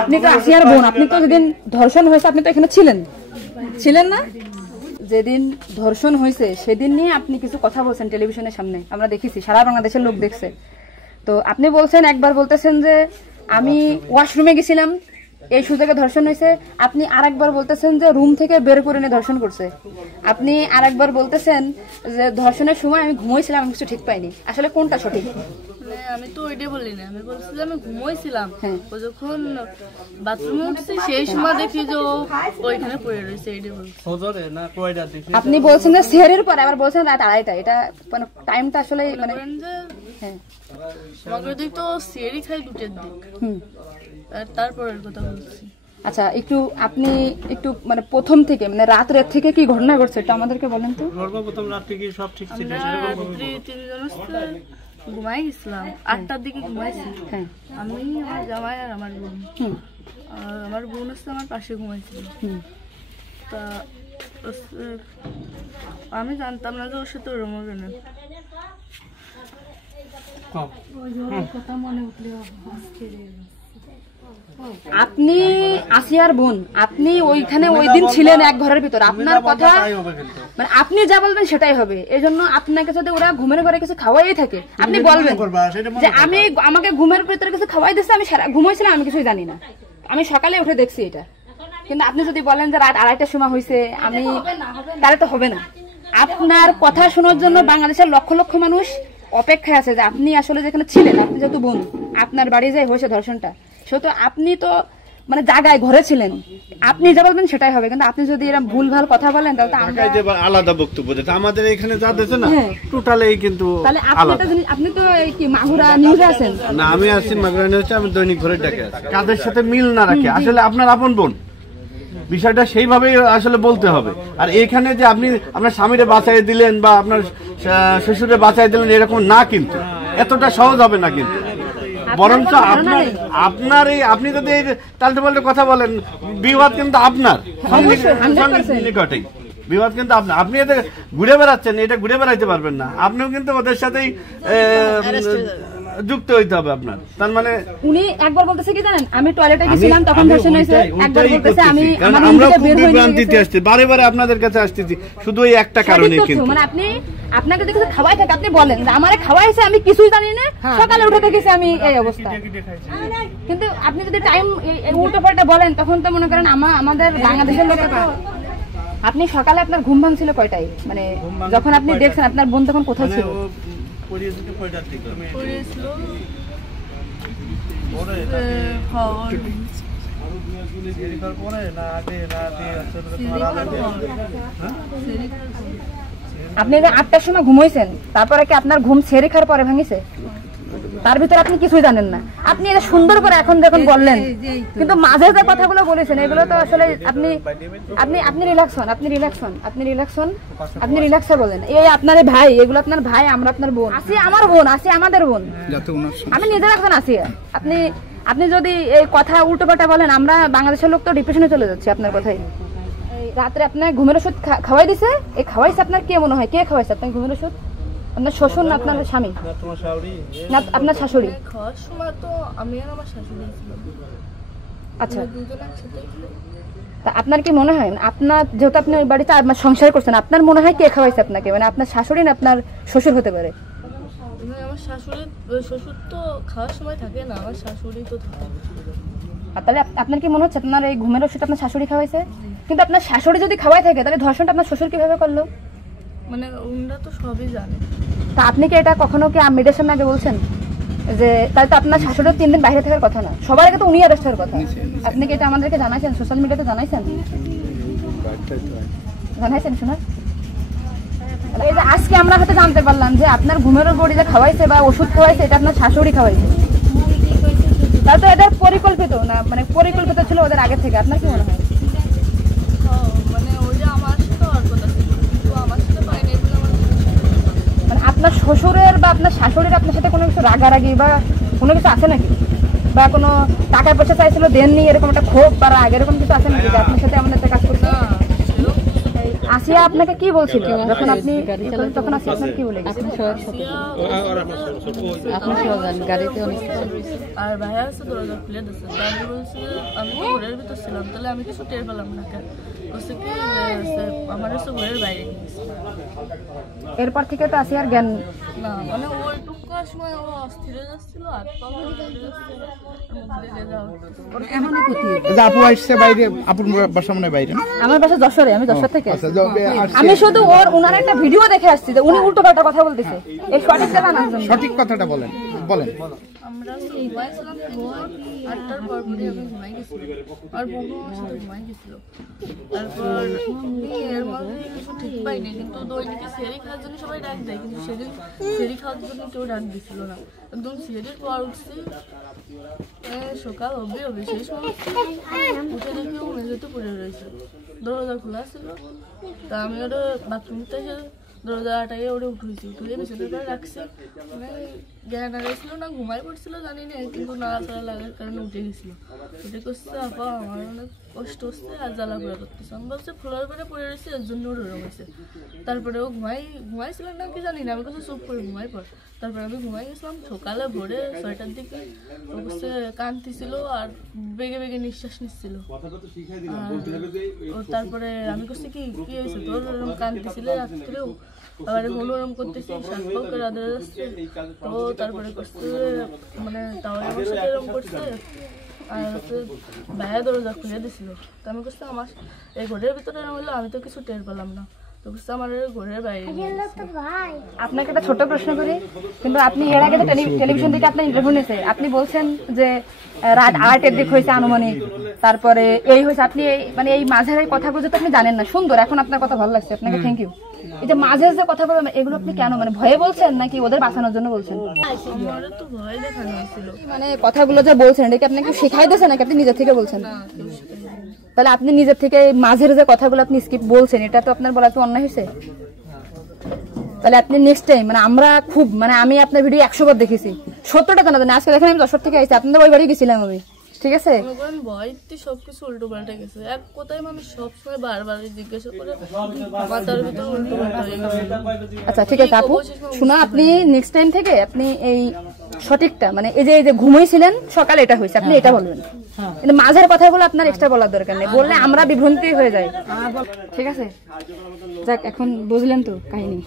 আপনি তো আসিয়ার বোন, আপনি তো যেদিন ধর্ষণ হয়েছে আপনি তো এখানে ছিলেন না? যেদিন ধর্ষণ হয়েছে সেদিন নিয়ে আপনি কিছু কথা বলছেন টেলিভিশনের সামনে, আমরা দেখেছি, সারা বাংলাদেশের লোক দেখছে। তো আপনি বলছেন, একবার বলতেছেন যে আমি ওয়াশরুমে গেছিলাম এই সুযোগে ধর্ষণ হয়েছে, আপনি আরেকবার বলতেছেন যে রুম থেকে বের করে নিয়ে ধর্ষণ করছে, আপনি আরেকবার বলতেছেন যে ধর্ষণের সময় আমি ঘুমোইছিলাম, আমি কিছু ঠিক পাইনি। আসলে কোনটা সঠিক? আমি তো ওইটাই বলি না, আমি বলছি যে আমি ঘুমোইছিলাম, ও যখন বাথরুমে উঠছে সেই সময় দেখি যে ওইখানে পড়ে রয়েছে, এইটাই বলছি। আপনি বলছেন যে সেহরির পরে, আবার বলছেন রাত 2:30টা, এটা মানে টাইমটা আসলে মানে হ্যাঁ আমাকে তো সেহরি খাই 2টার দিক, তারপরের কথা বলছি। আচ্ছা, আপনি একটু মানে প্রথম থেকে মানে রাত থেকে কি ঘটনা ঘটছে এটা আমাদেরকে বলেন তো। সর্বপ্রথম রাত থেকে সব ঠিক ছিল, ঘুমাই গেছিলাম 8টার দিকে ঘুমাইছি। হ্যাঁ, আমি, আমার জামাই আর আমার বোন, আমার বোন হচ্ছে আমার পাশে ঘুমাইছিল। তা আমি জানতাম না যে ওর সাথে ওরম হবে না। আপনি আসিয়ার বোন, আপনি ওইখানে ওই দিন ছিলেন এক ঘরের ভিতর, আপনার কথা মানে আপনি যা বলবেন সেটাই হবে। এই জন্য আপনাকে যদি ওরা ঘুমের ঘরে কিছু খাওয়াই থাকে আপনি বলবেন যে আমাকে ঘুমের ভিতরে কিছু খাওয়াই দিচ্ছে, আমি ঘুমাইছিলাম, আমি কিছুই জানি না, আমি সকালে উঠে দেখছি এটা। কিন্তু আপনি যদি বলেন যে রাত 2:30টার সময় হয়েছে, আমি তাহলে তো হবে না। আপনার কথা শোনার জন্য বাংলাদেশের লক্ষ লক্ষ মানুষ অপেক্ষায় আছে যে আপনি আসলে যেখানে ছিলেন, আপনি যেহেতু বোন, আপনার বাড়ি যাই হয়েছে ধর্ষণটা, সেহেতু আপনি তো মানে জায়গায় ঘরে ছিলেন, আপনি যা বলবেন সেটাই হবে। কিন্তু আপনি যদি এরকম ভুলভাল কথা বলেন তাহলে আলাদা বক্তব্য দিতে, আমাদের এখানে যা দিয়েছে না টোটালি কিন্তু আলাদা। আপনি তো কি মাগুরা নিউজে আছেন? না, আমি আছি মাগুরা নিউজে, আমি দৈনিক ঘরে ডাকে আছি। কাদের সাথে মিল না রাখে আসলে আপনার আপন বোন, বিষয়টা সেইভাবেই আসলে বলতে হবে। আর এখানে যে আপনি আপনার স্বামীরে বাঁচাই দিলেন বা আপনার শ্বশুরে বাঁচাই দিলেন এরকম না, কিন্তু এতটা সহজ হবে না। কিন্তু বরঞ্চ আপনার এই আপনি যদি তালতে পাল্টে কথা বলেন, বিবাদ কিন্তু আপনার নিকটেই, বিবাদ কিন্তু আপনার। আপনি এদের ঘুরে বেড়াচ্ছেন, এটা ঘুরে বেড়াইতে পারবেন না, আপনিও কিন্তু ওদের সাথেই যুক্ত হইতে হবে আপনার। তার মানে উনি একবার বলতেছে কি জানেন, আমি টয়লেটে গেছিলাম তখন ধর্ষণ হয়েছে, একবার বলতেছে আমি আমরা খুব বিভ্রান্তিতে আসছি, বারে বারে আপনাদের কাছে আসতেছি শুধু এই একটা কারণে। কিন্তু মানে আপনাকে যদি কিছু খাওয়াই থাকে আপনি বলেন যে আমারে খাওয়াইছে, আমি কিছুই জানি না, সকালে উঠে দেখেছি আমি এই অবস্থা। কিন্তু আপনি যদি টাইম উল্টো পাল্টা বলেন তখন তো মনে করেন আমাদের বাংলাদেশের লোক। আপনি সকালে আপনার ঘুম ভাঙছিল কয়টায়, মানে যখন আপনি দেখছেন আপনার বোন তখন কোথায় ছিল? আপনি 8টার সময় ঘুমাইছেন, তারপরে কি আপনার ঘুম ছেড়ে খাওয়ার পরে ভাঙিছে? তার ভিতরে আপনি কিছুই জানেন না। আপনি এটা সুন্দর করে এখন যখন বললেন, কিন্তু মাঝে যে কথাগুলো বলেছেন এগুলো তো আসলে আপনি রিল্যাক্স হন, আপনি রিল্যাক্সে বলেন। এই আপনার ভাই, এগুলো আপনার ভাই, আমরা আপনার বোন, আসি আমার বোন, আসি আমাদের বোন, আমি নিজের একজন আসি। আপনি যদি এই কথা উল্টো পাল্টা বলেন, আমরা বাংলাদেশের লোক তো ডিপ্রেশনে চলে যাচ্ছে আপনার কথাই। রাত্রে আপনার ঘুমের ওষুধ খাওয়াই দিছে, এই খাওয়াইছে আপনার কে মনে হয়, কে খাওয়াইছে আপনার ঘুমের ওষুধ? আপনার শ্বশুর না আপনার স্বামী না আপনার শাশুড়ি? আচ্ছা, তা আপনার কি মনে হয়, আপনার যেহেতু আপনি ওই বাড়িতে সংসার করছেন, আপনার মনে হয় কে খাওয়াইছে আপনাকে, মানে আপনার শাশুড়ি না আপনার শ্বশুর হতে পারে? আমার শ্বশুর তো খাওয়ার সময় থাকে না, আমার শাশুড়ি তো থাকে। তাহলে আপনার কি মনে হচ্ছে আপনার এই ঘুমের ওষুধ আপনার শাশুড়ি খাওয়াইছে? কিন্তু আপনার শাশুড়ি যদি খাওয়াই থাকে তাহলে ধর্ষণটা আপনার শ্বশুর কিভাবে করলো? মানে ওনারা তো সবই জানে। তা আপনি কি এটা কখনো কি মিডিয়ার সামনে আগে বলছেন যে তাহলে তো আপনার শাশুড়ির 3 দিন বাইরে থাকার কথা না, সবার আগে তো উনি অ্যারেস্ট হওয়ার কথা? আপনি কি এটা আমাদেরকে জানাইছেন, সোশ্যাল মিডিয়াতে জানাইছেন? শোনা এই যে আজকে আমরা হয়তো জানতে পারলাম যে আপনার ঘুমের বড়ি যে খাওয়াইছে বা ওষুধ খাওয়াইছে এটা আপনার শাশুড়ি খাওয়াইছে, তাহলে তো এটা পরিকল্পিত না, মানে পরিকল্পিত ছিল ওদের আগে থেকে। আপনার কি মনে হয়? মানে আপনার শ্বশুরের বা আপনার শাশুড়ির আপনার সাথে কোনো কিছু রাগারাগি বা কোনো কিছু আছে নাকি, বা কোনো টাকা পয়সা চাইছিল দেননি, এরকম একটা ক্ষোভ বা রাগ এরকম কিছু আছে নাকি যে আপনার সাথে আমাদের কাজ করছে? আসিয়া আপনাকে কি বলছিল যখন আপনি তখন? আসিয়া আপনার কি বলে গেছে? আর ভাইয়া আছে দরজা খুলে দিচ্ছে, আমি বলছি আমি তো ঘরের ভিতর ছিলাম, তাহলে আমি কিছু টের পেলাম না কেন? বলছে কি আমার হচ্ছে ঘরের বাইরে নিয়েছে। এরপর থেকে তো আসি আর জ্ঞান না মানে ওইটুকু সময় ও অস্থির হয়ে যাচ্ছিল, হাত পা আপু আসছে বাইরে, আপুর বাসা মনে বাইরে, আমার বাসা যশোরে, আমি যশোর থেকে আচ্ছা, আমি শুধু ওনার একটা ভিডিও দেখে আসছি যে উনি উল্টো পাল্টা কথা বলতেছে, এই সঠিকটা জানার জন্য। সঠিক কথাটা বলেন। আমরা ঘুমাইছিলাম, 8টার পর পরে আমি ঘুমাই গেছিলাম, আর বন্ধু আমার সাথে ঘুমাই গেছিল। তারপর এর মধ্যে কিছু ঠিক পাইনি, কিন্তু দৈনিকে সেরি খাওয়ার জন্য সবাই ডাক দেয়, কিন্তু সেদিন সেরি খাওয়ার জন্য কেউ ডাক দিছিল না। একদম সেরির পর উঠছি, সকাল হবে সেই সময় উঠে দেখি ও মেঝেতে পড়ে রয়েছে, দরজা খোলা ছিল। তা আমি ওটা বাথরুম থেকে দরজা আটাইয়ে ওটা উঠেছি, উঠে বিছানার পরে রাখছি, মানে জ্ঞান হারাইছিল না ঘুমাই পড়ছিল জানি না, কিন্তু নাড়াচাড়া লাগার কারণে উঠে গেছিল। উঠে করছে আপা আমার অনেক কষ্ট হচ্ছে আর জ্বালা পোড়া করতেছে, আমি ভাবছি ফ্লোর করে পড়ে রয়েছে এর জন্য ওর ওরম হয়েছে। তারপরে ও ঘুমাইছিল না কি জানি না, আমি কাছে চুপ করে ঘুমাই পড়। তারপরে আমি ঘুমাই গেছিলাম, সকালে ভোরে 6টার দিকে ও কাছে কাঁদতেছিল আর বেগে বেগে নিঃশ্বাস নিচ্ছিল। তারপরে আমি করছি কি হয়েছে তোর, ওরম কাঁদতেছিলে রাত্রেও, আবার ওরম করতেছি, শ্বাস পাও করে আদা যাচ্ছে। তো তারপরে করছে মানে তাও আমার সাথে এরকম করছে, আর হচ্ছে বাইরে দরজা খুলে দিছিল। তো আমি করছি আমার এই ঘরের ভিতরে হলো, আমি তো কিছু টের পেলাম না, তো করছে আমার ঘরের বাইরে। আপনাকে একটা ছোট প্রশ্ন করি, কিন্তু আপনি এর আগে তো টেলিভিশন থেকে আপনার ইন্টারভিউ নিয়েছে, আপনি বলছেন যে রাত 8-এর দিক হয়েছে আনুমানিক, তারপরে এই হয়েছে, আপনি মানে এই মাঝের কথাগুলো তো আপনি জানেন না। সুন্দর, এখন আপনার কথা ভালো লাগছে, আপনাকে থ্যাংক ইউ। এই যে মাঝে যে কথা বলবেন এগুলো আপনি কেন, মানে ভয়ে বলছেন নাকি ওদের বাঁচানোর জন্য বলছেন? আমারও তো ভয় দেখানো হয়েছিল। মানে কথাগুলো যা বলছেন এটা কি আপনাকে শেখাই দিয়েছে নাকি আপনি নিজের থেকে বলছেন? তাহলে আপনি নিজের থেকে মাঝের যে কথাগুলো আপনি স্কিপ বলছেন, এটা তো আপনার বলা তো অন্যায় হয়েছে। তাহলে আপনি নেক্সট টাইম, মানে আমরা খুব, মানে আমি আপনার ভিডিও 100 বার দেখেছি, 70টা জানা জানি। আজকে দেখেন আমি যশোর থেকে আসছি, আপনাদের ওই বাড়ি গেছিলাম আমি, ঠিক আছে? ভয়তে সবকিছু উল্টো পাল্টা গেছে, এক কথায় মানুষ সবসময় বারবার জিজ্ঞাসা করে মাথার ভিতরে উল্টো পাল্টা হয়ে গেছে। আচ্ছা ঠিক আছে আপু, শোনা, আপনি নেক্সট টাইম থেকে আপনি এই সঠিকটা, মানে এই যে ঘুমাইছিলেন সকালে এটা হয়েছে, আপনি এটা বলবেন। কিন্তু মাঝের কথাগুলো আপনার এক্সট্রা বলার দরকার নেই, বললে আমরা বিভ্রান্তি হয়ে যাই, ঠিক আছে? যাক, এখন বুঝলেন তো কাহিনী।